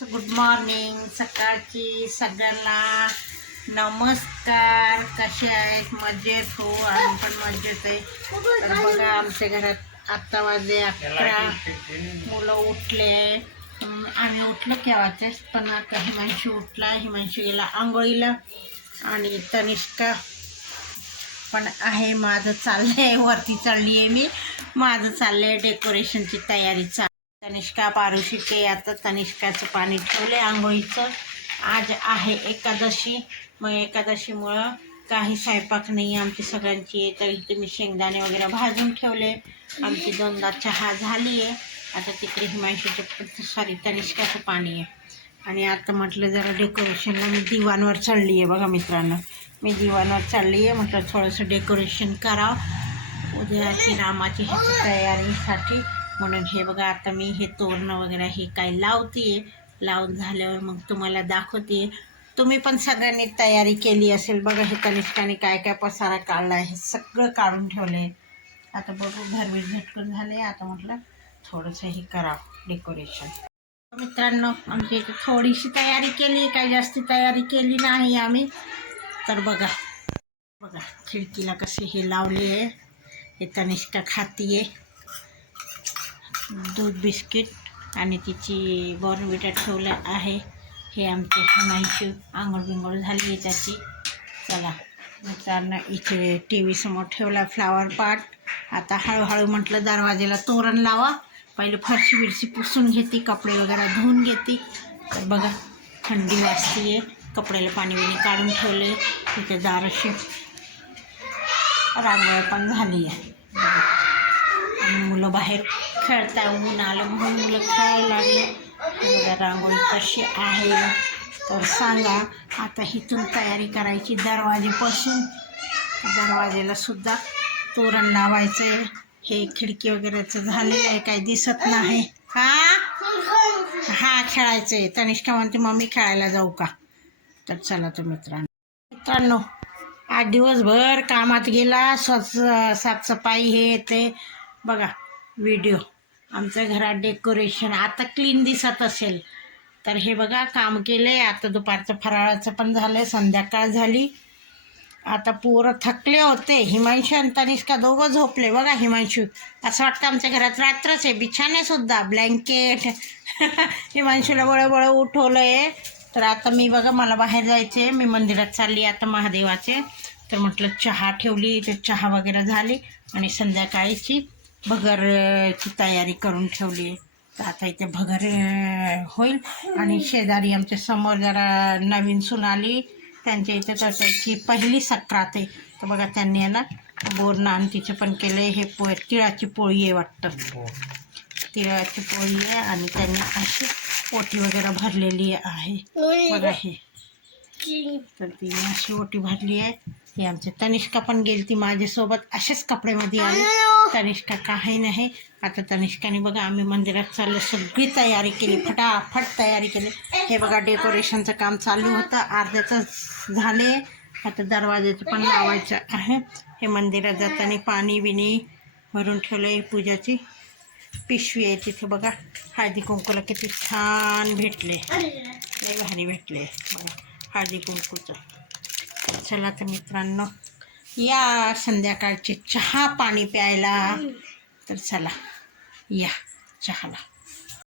Good morning सकाळची सगळ्यांना नमस्कार. कसे आहेत? मजेत हो. आम्ही पण मजेत आहे. तर बघा आमच्या घरात आत्ता वाजले अकरा. मुलं उठले आम्ही उठलो केव्हाचेच पण आता हिमांशी उठला. हिमांशी गेला आंघोळीला. आणि तनिष्का पण आहे. माझं चाललंय. वरती चढली आहे मी. माझं चाललंय डेकोरेशनची तयारी चाल. तनिष्का पारुशीचे आता तनिष्काचं पाणी ठेवले आंघोळीचं. आज आहे एकादशी. मग एकादशीमुळं काही स्वयंपाक नाही आमची सगळ्यांची आहे. तर इथे मी शेंगदाणे वगैरे भाजून ठेवले. आमची दोनदा चहा झाली आहे आता तिकडे हिमांशीचे सॉरी तनिष्काचं पाणी आहे. आणि आता म्हटलं जरा डेकोरेशनला मी दिवाणवर चढली आहे बघा मित्रांनो. मी दिवाणवर चढली आहे म्हटलं थोडंसं डेकोरेशन करावं. उद्याची रामाची ह्याची तयारीसाठी म्हणून हे बघा आता मी हे तोरणं वगैरे हे काय लावते लावून झाल्यावर मग तुम्हाला दाखवते तुम्ही पण सगळ्यांनी तयारी केली असेल बघा हे कनिष्ठाने काय काय पसारा काढला आहे हे सगळं काढून ठेवले आता बघू घरवीर झटकून झाले आता म्हटलं थोडंसं हे करावं डेकोरेशन मित्रांनो आमची थोडीशी तयारी केली काही जास्ती तयारी केली नाही आम्ही. तर बघा बघा खिडकीला कसे हे लावले आहे हे तनिष्का आहे दूध बिस्किट आणि तिची बॉर्नविटा ठेवलं आहे. हे आमचे हिमांशू आंघोळ बिंघोळ झाली आहे त्याची. चला मित्रांनो इथे टी व्हीसमोर ठेवला फ्लावर पाट आता हळूहळू म्हटलं दरवाजेला तोरण लावा. पहिले फरशी बिरशी पुसून घेते कपडे वगैरे धुवून घेते. तर बघा थंडी वाजते कपड्याला पाणी बिणी काढून ठेवले तिथे दाराशी रांगोळ्या पण झाली आहे. बघा. मुलं बाहेर खेळताय ऊन आलं म्हणून मुलं खेळायला लागले. बघा रांगोळी कशी आहे. तर सांगा आता इथून तयारी करायची दरवाजेपासून. दरवाजेला सुद्धा तोरण लावायचं आहे हे खिडकी वगैरेचं झालेलं आहे काही दिसत नाही. हा? हा खेळायचं आहे तनिष्का म्हणते मम्मी खेळायला जाऊ का? तर चला तर मित्रांनो. मित्रांनो आज दिवसभर कामात गेला. स्वच्छ साफसफाई हे ते. बघा व्हिडिओ आमच्या घरात डेकोरेशन आता क्लीन दिसत असेल. तर हे बघा काम केले आता दुपारचं फराळाचं पण झालं संध्याकाळ झाली. आता पोरं थकले होते. हिमांशू आणि तनिष्का दोघं झोपले. बघा हिमांशू. असं वाटतं आमच्या घरात रात्रच आहे. बिछाण्यासुद्धा ब्लँकेट हिमांशूला वळवळ उठवलं आहे तर आता मी बघा मला बाहेर जायचे मी मंदिरात चालली आता महादेवाचे. तर म्हटलं चहा ठेवली. तर चहा वगैरे झाली. आणि संध्याकाळीची भगरची तयारी करून ठेवली. तर आता इथे भगर होईल. आणि शेजारी आमच्यासमोर जरा नवीन सून आली त्यांच्या इथे तर त्याची पहिली सक्रात आहे. तर बघा त्यांनी आहे ना बोरणं आणि तिचे पण केले हे पो तिळाची पोळी आहे वाटतं. तिळाची पोळी आहे आणि त्यांनी अशी पोटी वगैरे भरलेली आहे. बघा हे. तर तिने अशी ओटी भरली आहे. ही आमची तनिष्का पण गेली ती माझ्यासोबत. असेच कपड्यामध्ये आली. तनिष्का काही नाही. आता तनिष्काने बघा आम्ही मंदिरात चाललो सगळी तयारी केली फटाफट तयारी केली. हे बघा डेकोरेशनचं काम चालू होतं. अर्ध्याचं झाले. आता दरवाजाचं पण लावायचं आहे. हे मंदिरात जाताना पाणी बिणी भरून ठेवलं आहे पूजाची. पिशवी आहे तिथे बघा. हळदी कुंकूला किती छान भेटले. लय भारी भेटले. बघा हळदी कुंकूचं. चला तर मित्रांनो या संध्याकाळचे चहा पाणी प्यायला. तर चला या चहाला.